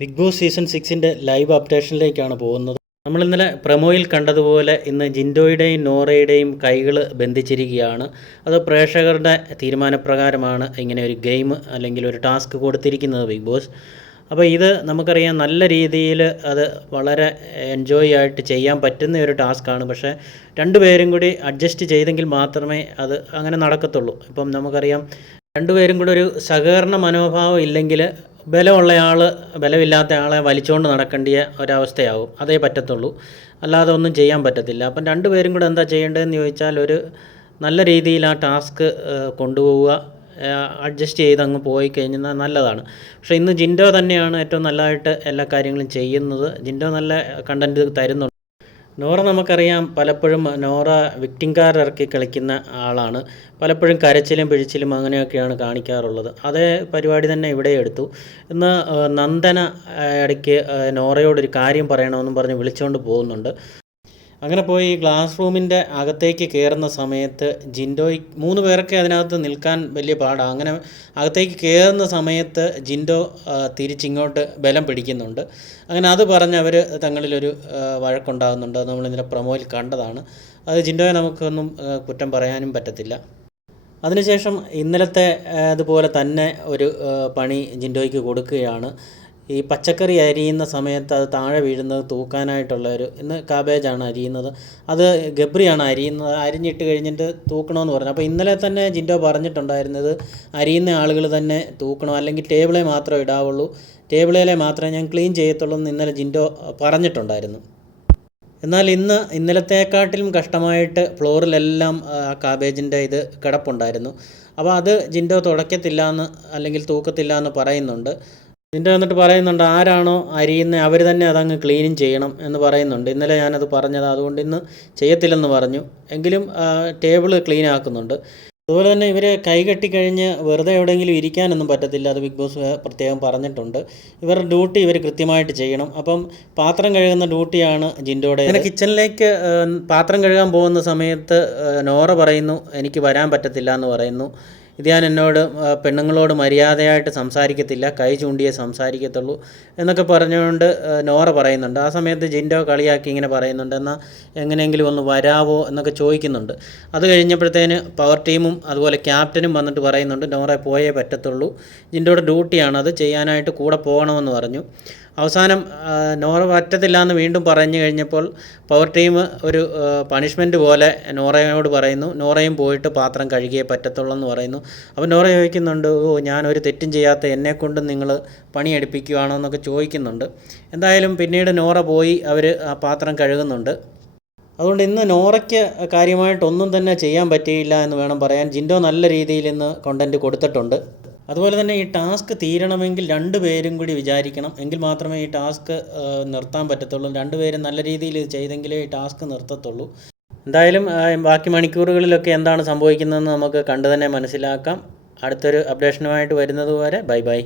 Big Boss season സിക്സിന്റെ live അപ്ഡേഷനിലേക്കാണ് പോകുന്നത്. നമ്മൾ ഇന്നലെ പ്രമോയിൽ കണ്ടതുപോലെ ഇന്ന് ജിൻഡോയുടെയും നോറയുടെയും കൈകൾ ബന്ധിച്ചിരിക്കുകയാണ്. അത് പ്രേക്ഷകരുടെ തീരുമാനപ്രകാരമാണ് ഇങ്ങനെ ഒരു ഗെയിം അല്ലെങ്കിൽ ഒരു ടാസ്ക് കൊടുത്തിരിക്കുന്നത് ബിഗ് ബോസ്. അപ്പോൾ ഇത് നമുക്കറിയാം നല്ല രീതിയിൽ അത് വളരെ എൻജോയ് ആയിട്ട് ചെയ്യാൻ പറ്റുന്ന ഒരു ടാസ്ക്കാണ്. പക്ഷേ രണ്ടുപേരും കൂടി അഡ്ജസ്റ്റ് ചെയ്തെങ്കിൽ മാത്രമേ അത് അങ്ങനെ നടക്കത്തുള്ളൂ. ഇപ്പം നമുക്കറിയാം രണ്ടുപേരും കൂടെ ഒരു സഹകരണ മനോഭാവം ഇല്ലെങ്കിൽ ബലമുള്ള ആൾ ബലമില്ലാത്ത ആളെ വലിച്ചുകൊണ്ട് നടക്കേണ്ടിയ ഒരവസ്ഥയാകും അതേ പറ്റത്തുള്ളൂ. അല്ലാതെ ഒന്നും ചെയ്യാൻ പറ്റത്തില്ല. അപ്പം രണ്ടുപേരും കൂടെ എന്താ ചെയ്യേണ്ടതെന്ന് ചോദിച്ചാൽ ഒരു നല്ല രീതിയിൽ ആ ടാസ്ക് കൊണ്ടുപോവുക അഡ്ജസ്റ്റ് ചെയ്ത് അങ്ങ് പോയി കഴിഞ്ഞാൽ നല്ലതാണ്. പക്ഷേ ഇന്ന് ജിൻഡോ തന്നെയാണ് ഏറ്റവും നല്ലതായിട്ട് എല്ലാ കാര്യങ്ങളും ചെയ്യുന്നത്. ജിൻഡോ നല്ല കണ്ടന്റ് തരുന്നുണ്ട്. നോറ നമുക്കറിയാം പലപ്പോഴും നോറ വിക്ടിം ഇറക്കി കളിക്കുന്ന ആളാണ്. പലപ്പോഴും കരച്ചിലും പിഴിച്ചിലും അങ്ങനെയൊക്കെയാണ് കാണിക്കാറുള്ളത്. അതേ പരിപാടി തന്നെ ഇവിടെ എടുത്തു. ഇന്ന് നന്ദന ഇടയ്ക്ക് നോറയോടൊരു കാര്യം പറയണമെന്നും പറഞ്ഞ് വിളിച്ചുകൊണ്ട് പോകുന്നുണ്ട്. അങ്ങനെ പോയി ക്ലാസ് റൂമിന്റെ അകത്തേക്ക് കയറുന്ന സമയത്ത് ജിൻഡോയ് മൂന്ന് പേരൊക്കെ അതിനകത്ത് നിൽക്കാൻ വലിയ പാടാണ് അങ്ങനെ അകത്തേക്ക് കയറുന്ന സമയത്ത് ജിൻഡോ തിരിച്ചിങ്ങോട്ട് ബലം പിടിക്കുന്നുണ്ട്. അങ്ങനെ അത് പറഞ്ഞ് അവർ തങ്ങളിലൊരു വഴക്കുണ്ടാകുന്നുണ്ട്. നമ്മൾ ഇന്നലെ പ്രൊമോയിൽ കണ്ടതാണ്. അത് ജിൻഡോയെ നമുക്കൊന്നും കുറ്റം പറയാനും പറ്റത്തില്ല. അതിനുശേഷം ഇന്നലത്തെ അതുപോലെ തന്നെ ഒരു പണി ജിൻഡോയ്ക്ക് കൊടുക്കുകയാണ്. ഈ പച്ചക്കറി അരിയുന്ന സമയത്ത് അത് താഴെ വീഴുന്നത് തൂക്കാനായിട്ടുള്ള ഒരു ഇന്ന് കാബേജാണ് അരിയുന്നത്. അത് ഗബ്രിയാണ് അരിയുന്നത്. അരിഞ്ഞിട്ട് കഴിഞ്ഞിട്ട് തൂക്കണമെന്ന് പറഞ്ഞു. അപ്പോൾ ഇന്നലെ തന്നെ ജിൻഡോ പറഞ്ഞിട്ടുണ്ടായിരുന്നത് അരിയുന്ന ആളുകൾ തന്നെ തൂക്കണം. അല്ലെങ്കിൽ ടേബിളെ മാത്രമേ ഇടാവുള്ളൂ. ടേബിളിലെ മാത്രമേ ഞാൻ ക്ലീൻ ചെയ്യത്തുള്ളൂ എന്ന് ഇന്നലെ ജിൻഡോ പറഞ്ഞിട്ടുണ്ടായിരുന്നു. എന്നാൽ ഇന്ന് ഇന്നലത്തെക്കാട്ടിലും കഷ്ടമായിട്ട് ഫ്ലോറിലെല്ലാം ആ കാബേജിന്റെ ഇത് കിടപ്പുണ്ടായിരുന്നു. അപ്പോൾ അത് ജിൻഡോ തുടയ്ക്കത്തില്ല എന്ന് അല്ലെങ്കിൽ തൂക്കത്തില്ല എന്ന് പറയുന്നുണ്ട്. ജിൻഡോ വന്നിട്ട് പറയുന്നുണ്ട് ആരാണോ അരിയുന്നത് അവർ തന്നെ അതങ്ങ് ക്ലീനും ചെയ്യണം എന്ന് പറയുന്നുണ്ട്. ഇന്നലെ ഞാനത് പറഞ്ഞത് അതുകൊണ്ട് ഇന്ന് ചെയ്യത്തില്ലെന്ന് പറഞ്ഞു. എങ്കിലും ടേബിൾ ക്ലീൻ ആക്കുന്നുണ്ട്. അതുപോലെ തന്നെ ഇവരെ കൈകെട്ടി കഴിഞ്ഞ് വെറുതെ എവിടെയെങ്കിലും ഇരിക്കാനൊന്നും പറ്റത്തില്ല അത് ബിഗ് ബോസ് പ്രത്യേകം പറഞ്ഞിട്ടുണ്ട്. ഇവരുടെ ഡ്യൂട്ടി ഇവർ കൃത്യമായിട്ട് ചെയ്യണം. അപ്പം പാത്രം കഴുകുന്ന ഡ്യൂട്ടിയാണ് ജിൻഡോയുടെ അങ്ങനെ കിച്ചണിലേക്ക് പാത്രം കഴുകാൻ പോകുന്ന സമയത്ത് നോറ പറയുന്നു എനിക്ക് വരാൻ പറ്റത്തില്ല എന്ന് പറയുന്നു. ഞാൻ എന്നോട് പെണ്ണുങ്ങളോട് മര്യാദയായിട്ട് സംസാരിക്കത്തില്ല കൈ ചൂണ്ടിയേ സംസാരിക്കത്തുള്ളൂ എന്നൊക്കെ പറഞ്ഞുകൊണ്ട് നോറ പറയുന്നുണ്ട്. ആ സമയത്ത് ജിൻഡോ കളിയാക്കി ഇങ്ങനെ പറയുന്നുണ്ട്. എന്നാൽ എങ്ങനെയെങ്കിലും ഒന്ന് വരാവോ എന്നൊക്കെ ചോദിക്കുന്നുണ്ട്. അത് കഴിഞ്ഞപ്പോഴത്തേന് പവർ ടീമും അതുപോലെ ക്യാപ്റ്റനും വന്നിട്ട് പറയുന്നുണ്ട്. നോറെ പോയേ പറ്റത്തുള്ളൂ. ജിൻഡോയുടെ ഡ്യൂട്ടിയാണ് അത് ചെയ്യാനായിട്ട് കൂടെ പോകണമെന്ന് പറഞ്ഞു. അവസാനം നോറ പറ്റത്തില്ല എന്ന് വീണ്ടും പറഞ്ഞു കഴിഞ്ഞപ്പോൾ പവർ ടീം ഒരു പണിഷ്മെന്റ് പോലെ നോറയോട് പറയുന്നു. നോറയും പോയിട്ട് പാത്രം കഴുകിയേ പറ്റത്തുള്ളൂ എന്ന് പറയുന്നു. അപ്പോൾ നോറ ചോദിക്കുന്നുണ്ട് ഓ ഞാനൊരു തെറ്റും ചെയ്യാത്ത എന്നെക്കൊണ്ടും നിങ്ങൾ പണിയെടുപ്പിക്കുകയാണോ എന്നൊക്കെ ചോദിക്കുന്നുണ്ട്. എന്തായാലും പിന്നീട് നോറ പോയി അവർ ആ പാത്രം കഴുകുന്നുണ്ട്. അതുകൊണ്ട് ഇന്ന് നോറയ്ക്ക് കാര്യമായിട്ടൊന്നും തന്നെ ചെയ്യാൻ പറ്റിയില്ല എന്ന് വേണം പറയാൻ. ജിൻഡോ നല്ല രീതിയിൽ ഇന്ന് കണ്ടന്റ് കൊടുത്തിട്ടുണ്ട്. അതുപോലെ തന്നെ ഈ ടാസ്ക് തീരണമെങ്കിൽ രണ്ട് പേരും കൂടി വിചാരിക്കണം. എങ്കിൽ മാത്രമേ ഈ ടാസ്ക് നിർത്താൻ പറ്റത്തുള്ളൂ. രണ്ടുപേരും നല്ല രീതിയിൽ ഇത് ചെയ്തെങ്കിലേ ഈ ടാസ്ക് നിർത്തത്തുള്ളൂ. എന്തായാലും ബാക്കി മണിക്കൂറുകളിലൊക്കെ എന്താണ് സംഭവിക്കുന്നതെന്ന് നമുക്ക് കണ്ടു തന്നെ മനസ്സിലാക്കാം. അടുത്തൊരു അപ്ഡേഷനുമായിട്ട് വരുന്നത് വരെ ബൈ ബൈ.